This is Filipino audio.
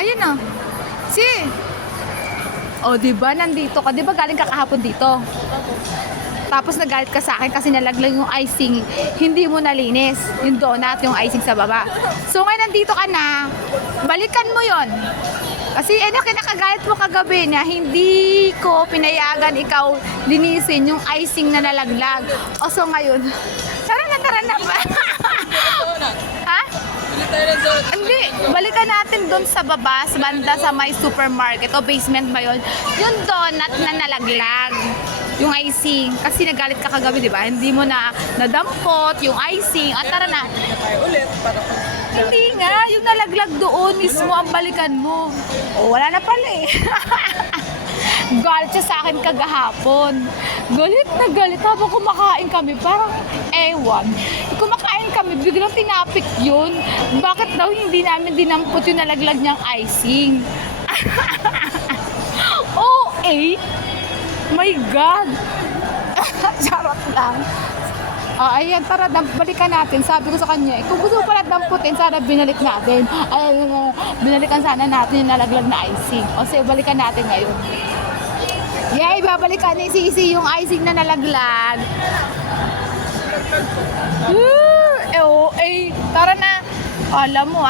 Ayun o. Si. O, diba? Nandito ka. Diba galing ka kahapon dito? Tapos nagalit ka sa akin kasi nalaglag yung icing. Hindi mo nalinis. Yung donut, yung icing sa baba. So, ngayon nandito ka na. Balikan mo yon. Kasi kinakagalit mo kagabi na hindi ko pinayagan ikaw linisin yung icing na nalaglag. O, so ngayon, tara na ba? Ha? Hindi, balikan natin doon sa baba, sa banda sa may supermarket o basement ba yun? Yung donut na nalaglag, yung icing. Kasi nagalit ka kagabi, di ba? Hindi mo na nadampot yung icing. At tara na. Hindi nga, yung nalaglag doon mismo ang balikan mo. O, wala na pala eh. Galit siya sa akin kagahapon. Galit na galit habang kumakain kami. Parang ewan. Kumakain kami, biglang tinapik yun. Bakit daw hindi namin dinampot yung nalaglag niyang icing? Oh, eh. My God. Charot lang. Ayan, tara, balikan natin. Sabi ko sa kanya, kung gusto mo pala damputin, sana binalik natin. Binalikan sana natin yung nalaglag na icing. O sige, balikan natin ngayon. Yay, babalikan ni Sisi yung icing na nalaglag. Tara na. Alam mo